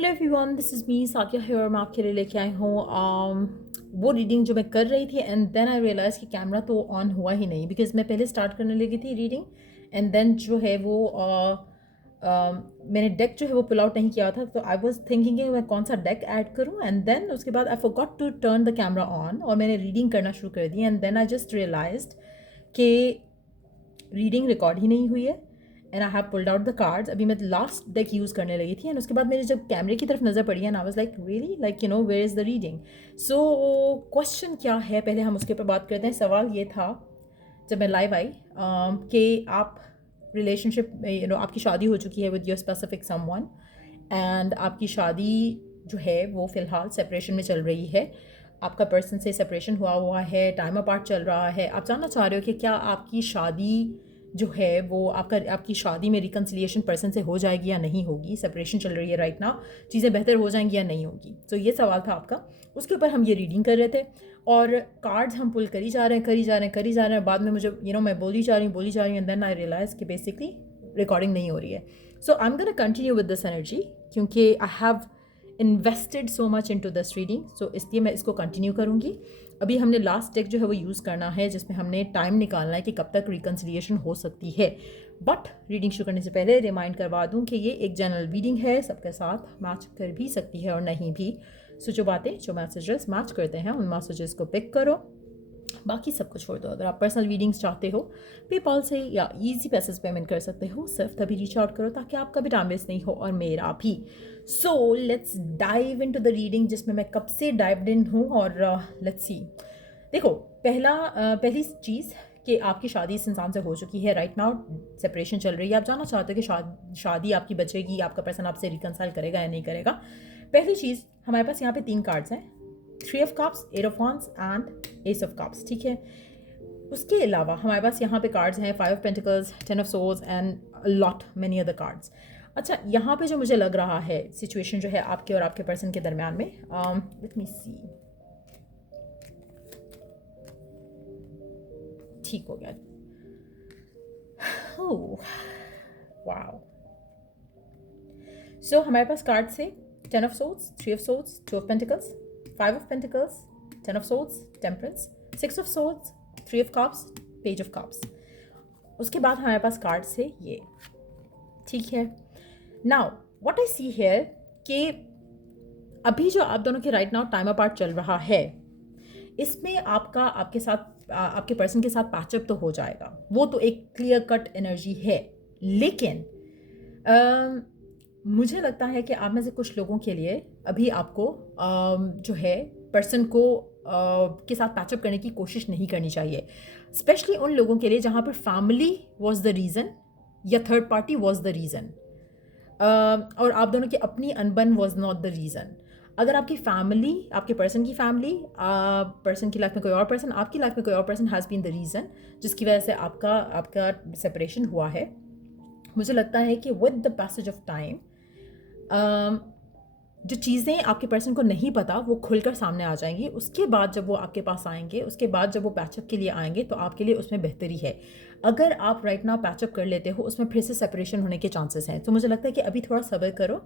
Hello everyone, this is me Sakiya here. मैं आपके लिए लेके आई हूँ वो रीडिंग जो मैं कर रही थी एंड देन आई रियलाइज़ कि कैमरा तो ऑन हुआ ही नहीं, बिकॉज मैं पहले स्टार्ट करने लगी थी रीडिंग एंड देन जो है वो मैंने डेक जो है वो पुल आउट नहीं किया था, तो आई वॉज थिंकिंग कि मैं कौन सा डेक ऐड करूँ एंड देन उसके बाद I forgot to turn the camera on और मैंने रीडिंग करना शुरू कर दी and then I just realized कि रीडिंग रिकॉर्ड ही नहीं हुई है and I have pulled out the cards. अभी मैं लास्ट डेक यूज़ करने लगी थी एंड उसके बाद मेरे जब कैमरे की तरफ नज़र पड़ी and I was like really like where is the reading. So question क्या है, पहले हम उसके ऊपर बात करते हैं। सवाल ये था जब मैं लाइव आई कि आप रिलेशनशिप में आपकी शादी हो चुकी है with your specific someone and आपकी शादी जो है वो फ़िलहाल सेपरेशन में चल रही है। आपका पर्सन से सेपरेशन हुआ है, टाइम अपार्ट चल रहा है। आप जानना चाह रहे हो कि क्या आपकी शादी जो है वो आपकी शादी में रिकन्सिलिएशन पर्सन से हो जाएगी या नहीं होगी। सेपरेशन चल रही है राइट नाउ, चीज़ें बेहतर हो जाएंगी या नहीं होगी। तो ये सवाल था आपका, उसके ऊपर हम ये रीडिंग कर रहे थे और कार्ड्स हम पुल करी जा रहे हैं। बाद में मुझे मैं बोली जा रही हूँ एंड देन आई रियलाइज कि बेसिकली रिकॉर्डिंग नहीं हो रही है। So I am gonna continue with this energy क्योंकि I have invested so much into this reading, so इसलिए मैं इसको कंटिन्यू करूँगी। अभी हमने लास्ट डेक जो है वो यूज़ करना है जिसमें हमने टाइम निकालना है कि कब तक रिकन्सिलिएशन हो सकती है। बट रीडिंग शुरू करने से पहले रिमाइंड करवा दूं कि ये एक जनरल रीडिंग है, सबके साथ मैच कर भी सकती है और नहीं भी। सो जो बातें जो मैसेजेस मैच करते हैं उन मैसेजेस को पिक करो, बाकी सब कुछ छोड़ दो। अगर आप पर्सनल रीडिंग्स चाहते हो पेपॉल से या इजी पैसेज पेमेंट कर सकते हो, सिर्फ तभी रीच आउट करो ताकि आपका भी टाइम वेस्ट नहीं हो और मेरा भी। So let's dive into the reading जिसमें मैं कब से डाइव्ड इन हूँ और लेट्स सी। देखो, पहली चीज़ कि आपकी शादी इस इंसान से हो चुकी है राइट नाउ, सेपरेशन चल रही है। आप जानना चाहते हो कि शादी आपकी बचेगी, आपका पर्सन आपसे रिकनसाइल करेगा या नहीं करेगा। पहली चीज़, हमारे पास यहाँ पे 3 कार्ड्स हैं, 3 of cups, 8 of wands and S of cups, ठीक है। उसके अलावा हमारे पास यहाँ पे कार्ड्स हैं 5 of pentacles, 10 of swords and lot many other cards. अच्छा, यहाँ पे जो मुझे लग रहा है सिचुएशन जो है आपके और आपके पर्सन के दरमियान में, लेट मी सी, ठीक हो गया। वाओ। सो हमारे पास कार्ड से 10 of swords, 3 of swords, 2 of pentacles, 5 of pentacles, 10 of swords, temperance, 6 of swords, 3 of cups, page of cups. उसके बाद हमारे पास कार्ड से ये, ठीक है। Now what I see here कि अभी जो आप दोनों के राइट नाउ टाइम अपार्ट चल रहा है, इसमें आपके पर्सन के साथ पैचअप तो हो जाएगा, वो तो एक क्लियर कट एनर्जी है। लेकिन मुझे लगता है कि आप में से कुछ लोगों के लिए अभी आपको जो है पर्सन को के साथ पैचअप करने की कोशिश नहीं करनी चाहिए, स्पेशली उन लोगों के लिए जहाँ पर फैमिली वॉज द रीज़न या third party was the reason और आप दोनों की अपनी अनबन वॉज नॉट द रीज़न। अगर आपकी फैमिली, आपके पर्सन की फैमिली, पर्सन की लाइफ में कोई और पर्सन, आपकी लाइफ में कोई और person has been the reason जिसकी वजह से आपका सेपरेशन हुआ है, मुझे लगता है कि with the passage of time जो चीज़ें आपके पर्सन को नहीं पता वो खुलकर सामने आ जाएंगी। उसके बाद जब वो आपके पास आएंगे, उसके बाद जब वो पैचअप के लिए आएंगे तो आपके लिए उसमें बेहतरी है। अगर आप राइट नाउ पैचअप कर लेते हो उसमें फिर से सेपरेशन होने के चांसेस हैं। तो मुझे लगता है कि अभी थोड़ा सब्र करो,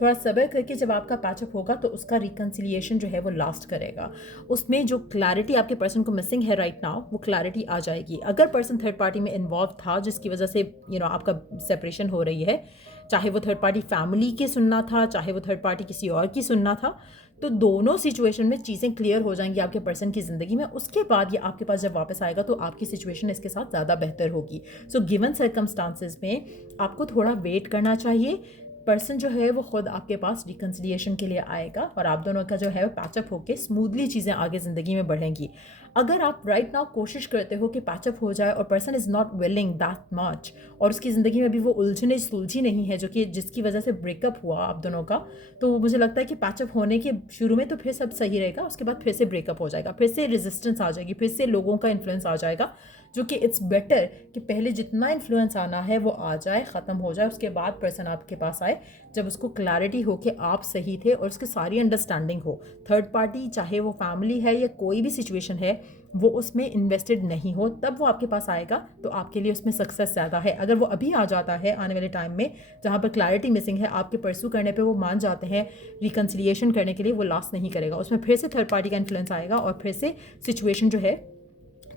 थोड़ा सब्र करके जब आपका पैचअप होगा तो उसका रिकन्सिलिएशन जो है वो लास्ट करेगा। उसमें जो क्लैरिटी आपके पर्सन को मिसिंग है राइट नाउ, वो क्लैरिटी आ जाएगी। अगर पर्सन थर्ड पार्टी में इन्वॉल्व था जिसकी वजह से आपका सेपरेशन हो रही है, चाहे वो थर्ड पार्टी फैमिली के सुनना था, चाहे वो थर्ड पार्टी किसी और की सुनना था, तो दोनों सिचुएशन में चीज़ें क्लियर हो जाएंगी आपके पर्सन की ज़िंदगी में। उसके बाद ये आपके पास जब वापस आएगा तो आपकी सिचुएशन इसके साथ ज़्यादा बेहतर होगी। सो गिवन सर्कमस्टांसेस में आपको थोड़ा वेट करना चाहिए। पर्सन जो है वो खुद आपके पास रिकन्सिलिएशन के लिए आएगा और आप दोनों का जो है पैचअप होकर स्मूथली चीज़ें आगे ज़िंदगी में बढ़ेंगी। अगर आप राइट नाउ कोशिश करते हो कि पैचअप हो जाए और person is not willing that much और उसकी ज़िंदगी में भी वो उलझने सुलझी नहीं है जिसकी वजह से ब्रेकअप हुआ आप दोनों का, तो मुझे लगता है कि पैचअप होने के शुरू में तो फिर सब सही रहेगा, उसके बाद फिर से ब्रेकअप हो जाएगा, फिर से रेजिस्टेंस आ जाएगी, फिर से लोगों का इन्फ्लुएंस आ जाएगा जो कि इट्स बेटर कि पहले जितना इन्फ्लुएंस आना है वो आ जाए, ख़त्म हो जाए, उसके बाद पर्सन आपके पास आए जब उसको क्लैरिटी हो कि आप सही थे और उसकी सारी अंडरस्टैंडिंग हो। थर्ड पार्टी चाहे वो फैमिली है या कोई भी सिचुएशन है, वो उसमें इन्वेस्टेड नहीं हो, तब वो आपके पास आएगा तो आपके लिए उसमें सक्सेस ज़्यादा है। अगर वो अभी आ जाता है आने वाले टाइम में जहाँ पर क्लैरिटी मिसिंग है, आपके परसू करने पे वो मान जाते हैं रिकन्सिलिएशन करने के लिए, वो लास्ट नहीं करेगा, उसमें फिर से थर्ड पार्टी का इन्फ्लुएंस आएगा और फिर से सिचुएशन जो है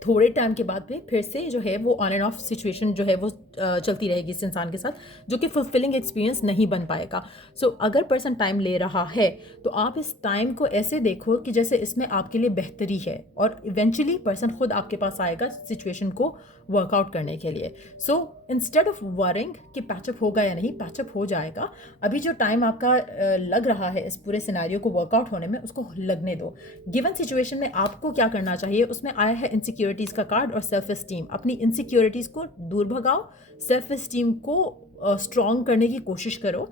थोड़े टाइम के बाद में फिर से जो है वो ऑन एंड ऑफ सिचुएशन जो है वो चलती रहेगी इस इंसान के साथ, जो कि फुलफिलिंग एक्सपीरियंस नहीं बन पाएगा। सो अगर पर्सन टाइम ले रहा है तो आप इस टाइम को ऐसे देखो कि जैसे इसमें आपके लिए बेहतरी है और इवेंचुअली पर्सन खुद आपके पास आएगा सिचुएशन को वर्कआउट करने के लिए। सो इंस्टेड ऑफ वरिंग कि पैचअप होगा या नहीं, पैचअप हो जाएगा। अभी जो टाइम आपका लग रहा है इस पूरे सिनेरियो को वर्कआउट होने में, उसको लगने दो। गिवन सिचुएशन में आपको क्या करना चाहिए, उसमें आया है इनसिक्योरिटीज़ का कार्ड और सेल्फ इस्टीम। अपनी इनसिक्योरिटीज़ को दूर भगाओ, सेल्फ इस्टीम को स्ट्रॉन्ग करने की कोशिश करो,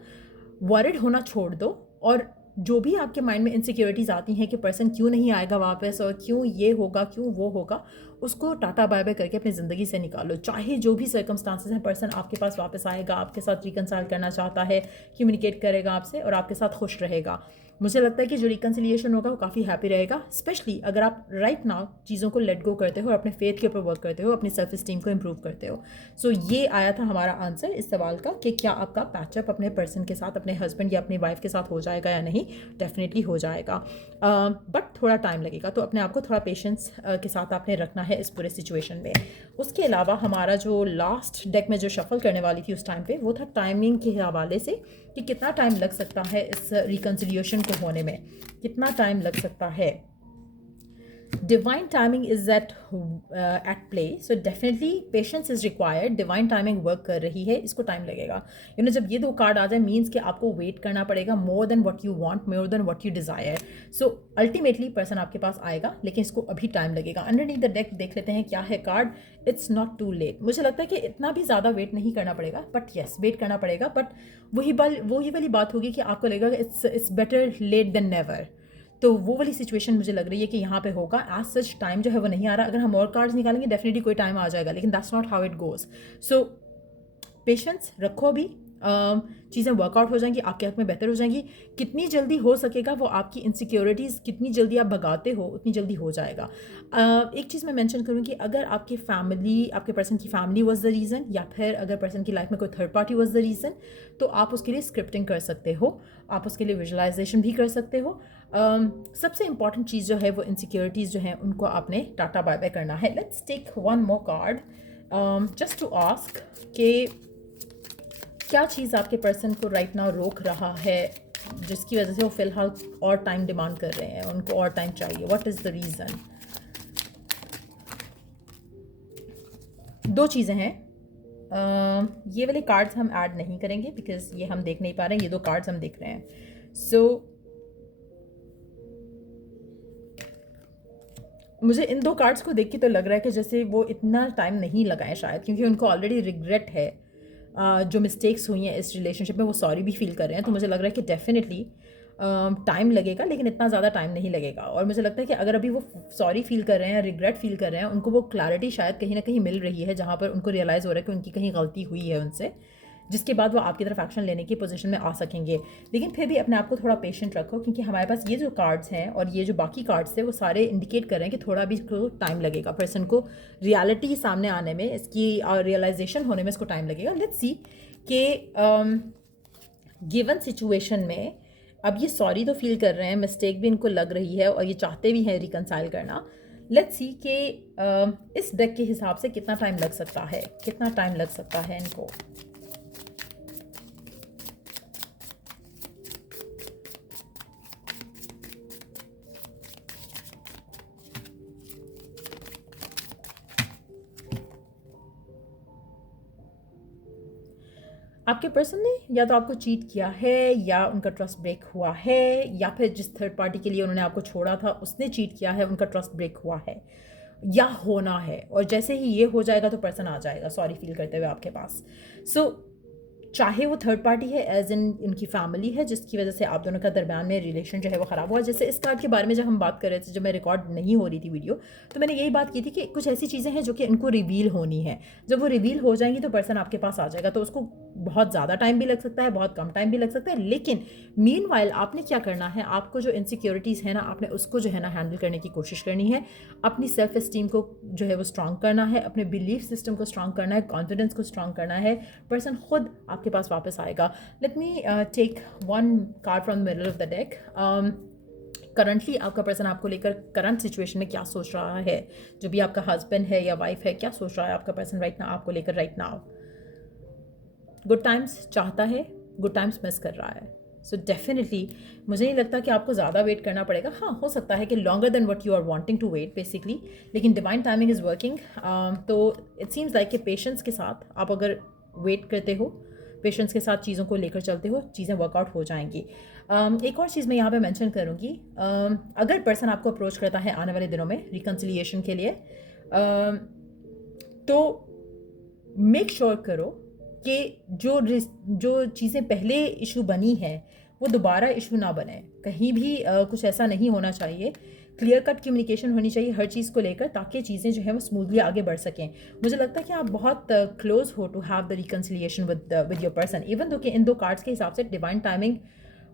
वरिड होना छोड़ दो। और जो भी आपके माइंड में इनसिक्योरिटीज़ आती हैं कि पर्सन क्यों नहीं आएगा वापस और क्यों ये होगा क्यों वो होगा, उसको टाटा बाय बाय करके अपनी ज़िंदगी से निकालो। चाहे जो भी सर्कमस्टांसेस हैं, पर्सन आपके पास वापस आएगा, आपके साथ रिकनसाइल करना चाहता है, कम्युनिकेट करेगा आपसे और आपके साथ खुश रहेगा। मुझे लगता है कि जो रिकन्सिलिएशन होगा वो काफ़ी हैप्पी रहेगा, स्पेशली अगर आप राइट नाउ चीज़ों को लेट गो करते हो और अपने फेथ के ऊपर वर्क करते हो, अपनी सेल्फ इस्टीम को इम्प्रूव करते हो। सो ये आया था हमारा आंसर इस सवाल का कि क्या आपका पैचअप अपने पर्सन के साथ, अपने हस्बैंड या अपनी वाइफ के साथ हो जाएगा या नहीं। डेफिनेटली हो जाएगा, बट थोड़ा टाइम लगेगा, तो अपने आप को थोड़ा पेशेंस के साथ आपने रखना है इस पूरे सिचुएशन में। उसके अलावा हमारा जो लास्ट डेक में जो शफल करने वाली थी उस टाइम पे, वो था टाइमिंग के हवाले से कि कितना टाइम लग सकता है इस रिकन्सिलिएशन को होने में, कितना टाइम लग सकता है। Divine timing is at play, so definitely patience is required. Divine timing work कर रही है, इसको टाइम लगेगा। जब ये दो कार्ड आ जाए मीन्स कि आपको वेट करना पड़ेगा, more than what you want, more than what you desire. So ultimately person आपके पास आएगा, लेकिन इसको अभी टाइम लगेगा। अंडरनीथ द डेक देख लेते हैं क्या है card. It's not too late. मुझे लगता है कि इतना भी ज़्यादा वेट नहीं करना पड़ेगा, बट येस वेट करना पड़ेगा। बट वही वाली बात होगी कि आपको लगेगा it's better late than never. तो वो वाली सिचुएशन मुझे लग रही है कि यहाँ पे होगा। एज सच टाइम जो है वो नहीं आ रहा। अगर हम और कार्ड्स निकालेंगे डेफिनेटली कोई टाइम आ जाएगा, लेकिन that's not how it goes. So patience रखो, अभी चीज़ें वर्कआउट हो जाएंगी, आपके हक में बेहतर हो जाएंगी। कितनी जल्दी हो सकेगा वो आपकी इनसिक्योरिटीज़ कितनी जल्दी आप भगाते हो उतनी जल्दी हो जाएगा। एक चीज़ मैं मेंशन करूँ कि अगर आपकी फैमिली, आपके पर्सन की फैमिली वाज द रीज़न, या फिर अगर पर्सन की लाइफ में कोई third party was the reason, तो आप उसके लिए स्क्रिप्टिंग कर सकते हो, आप उसके लिए विजुअलाइजेशन भी कर सकते हो। सबसे इंपॉर्टेंट चीज़ जो है वो इनसिक्योरिटीज़ जो हैं उनको आपने टाटा बाय बाय करना है। Let's take one more card just to ask कि क्या चीज़ आपके पर्सन को राइट नाउ रोक रहा है, जिसकी वजह से वो फ़िलहाल और टाइम डिमांड कर रहे हैं, उनको और टाइम चाहिए। What is the reason? दो चीज़ें हैं। ये वाले कार्ड्स हम ऐड नहीं करेंगे बिकॉज ये हम देख नहीं पा रहे हैं, ये दो कार्ड्स हम देख रहे हैं। सो मुझे इन दो कार्ड्स को देख के तो लग रहा है कि जैसे वो इतना टाइम नहीं लगाएं शायद, क्योंकि उनको ऑलरेडी रिग्रेट है। जो मिस्टेक्स हुई हैं इस रिलेशनशिप में वो सॉरी भी फील कर रहे हैं। तो मुझे लग रहा है कि डेफिनेटली टाइम लगेगा, लेकिन इतना ज़्यादा टाइम नहीं लगेगा। और मुझे लगता है कि अगर अभी वो सॉरी फील कर रहे हैं, रिग्रेट फील कर रहे हैं, उनको वो क्लैरिटी शायद कहीं ना कहीं मिल रही है जहाँ पर उनको रियलाइज़ हो रहा है कि उनकी कहीं गलती हुई है उनसे, जिसके बाद वो आपकी तरफ एक्शन लेने की पोजीशन में आ सकेंगे। लेकिन फिर भी अपने आप को थोड़ा पेशेंट रखो, क्योंकि हमारे पास ये जो कार्ड्स हैं और ये जो बाकी कार्ड्स थे वो सारे इंडिकेट कर रहे हैं कि थोड़ा भी इसको टाइम लगेगा, पर्सन को रियलिटी सामने आने में, इसकी रियलाइजेशन होने में इसको टाइम लगेगा। लेट्स सी कि गिवन सिचुएशन में अब ये सॉरी तो फील कर रहे हैं, मिस्टेक भी इनको लग रही है और ये चाहते भी हैं रिकनसाइल करना। लेट्स सी कि इस डेक के हिसाब से कितना टाइम लग सकता है, कितना टाइम लग सकता है इनको। आपके पर्सन ने या तो आपको चीट किया है, या उनका ट्रस्ट ब्रेक हुआ है, या फिर जिस थर्ड पार्टी के लिए उन्होंने आपको छोड़ा था उसने चीट किया है, उनका ट्रस्ट ब्रेक हुआ है या होना है। और जैसे ही ये हो जाएगा तो पर्सन आ जाएगा सॉरी फील करते हुए आपके पास। सो चाहे वो थर्ड पार्टी है एज इन उनकी फैमिली है जिसकी वजह से आप दोनों का दरमियान में रिलेशन जो है वो ख़राब हुआ। जैसे इस कार्ड के बारे में जब हम बात कर रहे थे, जब मैं रिकॉर्ड नहीं हो रही थी वीडियो, तो मैंने यही बात की थी कि कुछ ऐसी चीज़ें हैं जो कि इनको रिवील होनी है। जब वो रिवील हो जाएंगी तो पर्सन आपके पास आ जाएगा, तो उसको बहुत ज़्यादा टाइम भी लग सकता है, बहुत कम टाइम भी लग सकता है। लेकिन मीनवाइल आपने क्या करना है, आपको जो इनसिक्योरिटीज़ है ना, आपने उसको जो है ना हैंडल करने की कोशिश करनी है। अपनी सेल्फ इस्टीम को जो है वो स्ट्रॉन्ग करना है, अपने बिलीफ सिस्टम को स्ट्रॉन्ग करना है, कॉन्फिडेंस को स्ट्रॉन्ग करना है। पर्सन खुद आपके पास वापस आएगा। Let me take one card from the middle of the deck. Currently आपका पर्सन आपको लेकर करंट सिचुएशन में क्या सोच रहा है, जो भी आपका हस्बैंड है या वाइफ है, क्या सोच रहा है आपका पर्सन राइट नाउ आपको लेकर राइट नाउ। गुड टाइम्स चाहता है, गुड टाइम्स मिस कर रहा है। सो डेफिनेटली मुझे नहीं लगता कि आपको ज़्यादा वेट करना पड़ेगा। हाँ, हो सकता है कि longer than what you are wanting to wait basically, लेकिन डिवाइन टाइमिंग इज़ वर्किंग। तो इट सीम्स लाइक कि पेशेंस के साथ आप अगर वेट करते हो, पेशेंस के साथ चीज़ों को लेकर चलते हो, चीज़ें वर्कआउट हो जाएंगी। एक और चीज़ मैं यहाँ पे मेंशन करूँगी, अगर पर्सन आपको अप्रोच करता है आने वाले दिनों में रिकन्सिलिएशन के लिए, तो मेक श्योर करो कि जो चीज़ें पहले इशू बनी है वो दोबारा इशू ना बने। कहीं भी कुछ ऐसा नहीं होना चाहिए। क्लियर कट कम्युनिकेशन होनी चाहिए हर चीज़ को लेकर, ताकि चीज़ें जो है वो स्मूथली आगे बढ़ सकें। मुझे लगता है कि आप बहुत क्लोज हो to have the reconciliation with your person, even though कि इन दो कार्ड्स के हिसाब से डिवाइन टाइमिंग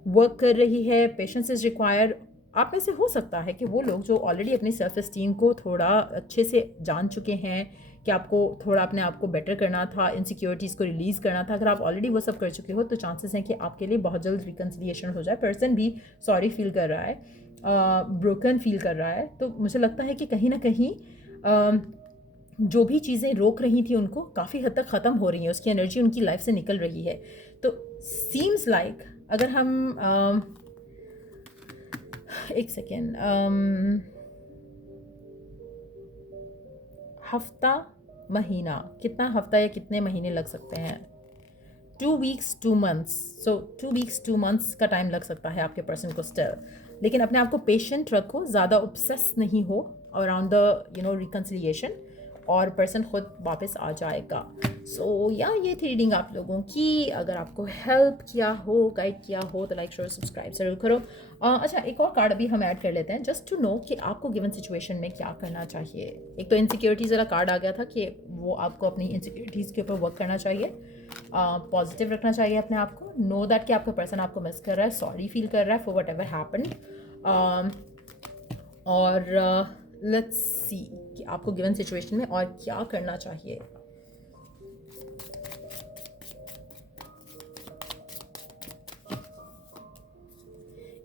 वर्क कर रही है। Patience is required. आप में से हो सकता है कि वो लोग जो ऑलरेडी अपनी सेल्फ इस्टीम को थोड़ा अच्छे से जान चुके हैं कि आपको थोड़ा अपने आप को बेटर करना था, इनसिक्योरिटीज़ को रिलीज़ करना था, अगर आप ऑलरेडी वो सब कर चुके हो तो चांसेस हैं कि आपके लिए बहुत जल्द रिकन्सिलिएशन हो जाए। पर्सन भी सॉरी फील कर रहा है, ब्रोकन फील कर रहा है। तो मुझे लगता है कि कहीं ना कहीं जो भी चीज़ें रोक रही थी उनको काफ़ी हद तक ख़त्म हो रही हैं, उसकी एनर्जी उनकी लाइफ से निकल रही है। तो सीम्स लाइक अगर हम एक सेकेंड, हफ्ता महीना, कितना हफ्ता या कितने महीने लग सकते हैं? 2 वीक्स 2 मंथ्स। सो 2 वीक्स 2 मंथ्स का टाइम लग सकता है आपके पर्सन को स्टिल। लेकिन अपने आप को पेशेंट रखो, ज़्यादा ऑब्सेस नहीं हो अराउंड द रिकन्सिलिएशन, और पर्सन खुद वापस आ जाएगा। सो ये थी रीडिंग आप लोगों की। अगर आपको हेल्प किया हो, गाइड किया हो, तो लाइक शेयर सब्सक्राइब ज़रूर करो। अच्छा, एक और कार्ड अभी हम ऐड कर लेते हैं जस्ट टू नो कि आपको गिवन सिचुएशन में क्या करना चाहिए। एक तो इनसिक्योरिटीज़ वाला कार्ड आ गया था कि वो आपको अपनी इनसिक्योरिटीज़ के ऊपर वर्क करना चाहिए, पॉजिटिव रखना चाहिए अपने आप को, नो दैट कि आपका पर्सन आपको मिस कर रहा है, सॉरी फील कर रहा है फॉर वट एवर हैपन्ड, और लेट्स सी कि आपको गिवन सिचुएशन में और क्या करना चाहिए।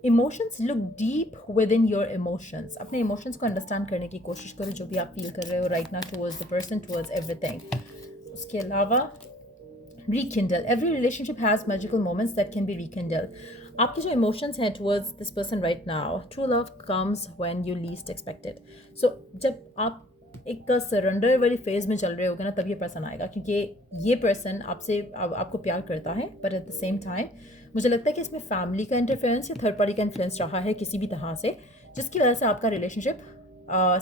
Emotions, look deep with in your emotions. अपने इमोशंस को अंडरस्टैंड करने की कोशिश करो, जो भी आप फील कर रहे हो right now towards the person, towards everything. उसके अलावा rekindle, every relationship has magical moments that can be rekindled. आपके जो इमोशंस हैं towards this person right now, true love comes when you least expected. So जब आप एक surrender वाली phase में चल रहे होगे ना, तब ये पर्सन आएगा, क्योंकि ये पर्सन आपसे आपको प्यार करता है, but at the same time मुझे लगता है कि इसमें फैमिली का इंटरफेरेंस या थर्ड पार्टी का इन्फ्लुएंस रहा है किसी भी तरह से, जिसकी वजह से आपका रिलेशनशिप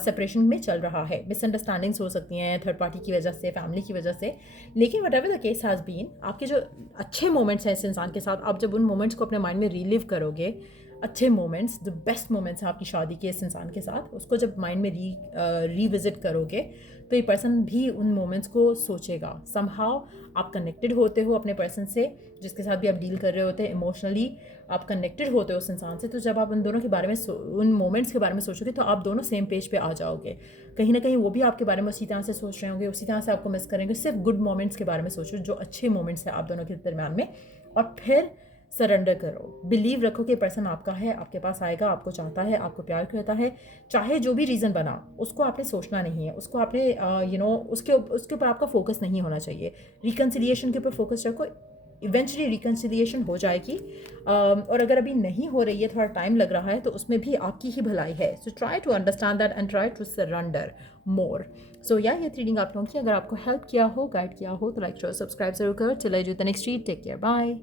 सेपरेशन में चल रहा है। मिसअंडरस्टैंडिंग्स हो सकती हैं थर्ड पार्टी की वजह से, फैमिली की वजह से। लेकिन whatever the case has been, आपके जो अच्छे मोमेंट्स हैं इस इंसान के साथ, आप जब उन मोमेंट्स को अपने माइंड में रिलीव करोगे, अच्छे मोमेंट्स, द बेस्ट मोमेंट्स हैं आपकी शादी के इस इंसान के साथ, उसको जब माइंड में रिविजिट करोगे तो ये पर्सन भी उन मोमेंट्स को सोचेगा। समहाउ आप कनेक्टेड होते हो अपने पर्सन से, जिसके साथ भी आप डील कर रहे होते हैं, इमोशनली आप कनेक्टेड होते हो उस इंसान से। तो जब आप उन दोनों के बारे में उन मोमेंट्स के बारे में सोचोगे तो आप दोनों सेम पेज पे आ जाओगे। कहीं ना कहीं वो भी आपके बारे में उसी तरह से सोच रहे होंगे, उसी तरह से आपको मिस करेंगे। सिर्फ गुड मोमेंट्स के बारे में सोचो, जो अच्छे मोमेंट्स हैं आप दोनों के दरम्यान में, और फिर सरेंडर करो। बिलीव रखो कि पर्सन आपका है, आपके पास आएगा, आपको चाहता है, आपको प्यार करता है। चाहे जो भी रीज़न बना, उसको आपने सोचना नहीं है, उसको आपने उसके ऊपर आपका फोकस नहीं होना चाहिए। रिकन्सिलिएशन के ऊपर फोकस रखो, इवेंचुअली रिकन्सिलिएशन हो जाएगी। और अगर अभी नहीं हो रही है, थोड़ा टाइम लग रहा है, तो उसमें भी आपकी ही भलाई है। So try to understand that and try to surrender more. So ये रीडिंग आप लोगों की अगर आपको हेल्प किया हो, गाइड किया हो, तो लाइक शेयर सब्सक्राइब जरूर करो। चलिए जो the next read, take care, bye.